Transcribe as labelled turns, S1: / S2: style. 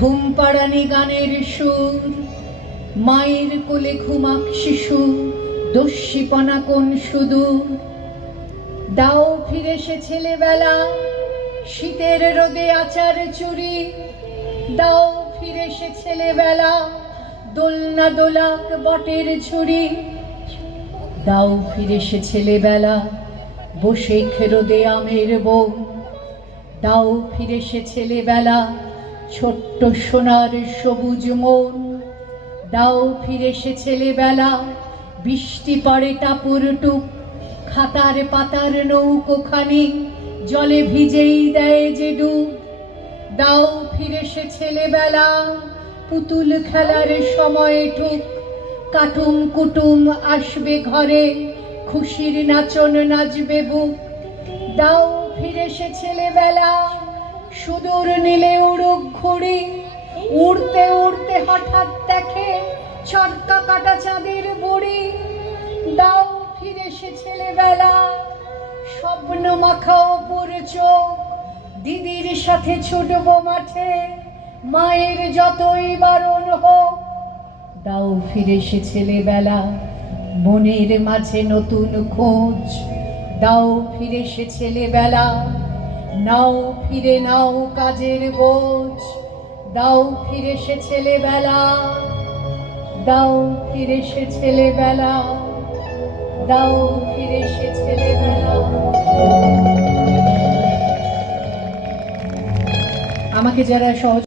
S1: ঘুম পাড়ানি গানের সুর, মায়ের কোলে ঘুমাক শিশু, দস্যিপনা কোন সুদূর? দাও ফিরে সে ছেলেবেলা, শীতের রোদে আচার চুরি। দাও ফিরে সে ছেলেবেলা, দোলনা দোলাক বটের ঝুড়ি। দাও ফিরে সে ছেলেবেলা বসে খেরোদে আমের বউ। দাও ফিরে সে ছেলেবেলা ছোট্ট সোনার সবুজ মন। দাও ফিরে সে ছেলেবেলা, বৃষ্টি পড়ে টাপুর টুক খাতার পাতার নৌকোখানি জলে ভিজেই দেয় যে ডুব। দাও ফিরে সে ছেলেবেলা, পুতুল খেলার সময় ঠুক। কাটুম কুটুম আসবে ঘরে, খুশির নাচন নাচবে বুক। দাও ফিরে সে ছেলেবেলা, সুদূর নীলে উড়ুক হঠাৎ দেখে ছটকা কাটা চাঁদের বুড়ি। দাও ফিরে সে ছেলেবেলা, স্বপ্ন মাখা অপুর চোখ। দিদির সাথে ছুটবো মাঠে, মায়ের যতই বারণ হোক। দাও ফিরে সে ছেলেবেলা মনের মাঝে নতুন খোঁজ। দাও ফিরে সে ছেলেবেলা, নাও ফিরে নাও কাজের বোঝ। দাও ফিরে সে ছেলেবেলা, দাও ফিরে সে ছেলেবেলা, দাও ফিরে সে ছেলেবেলা। আমাকে যারা সহজ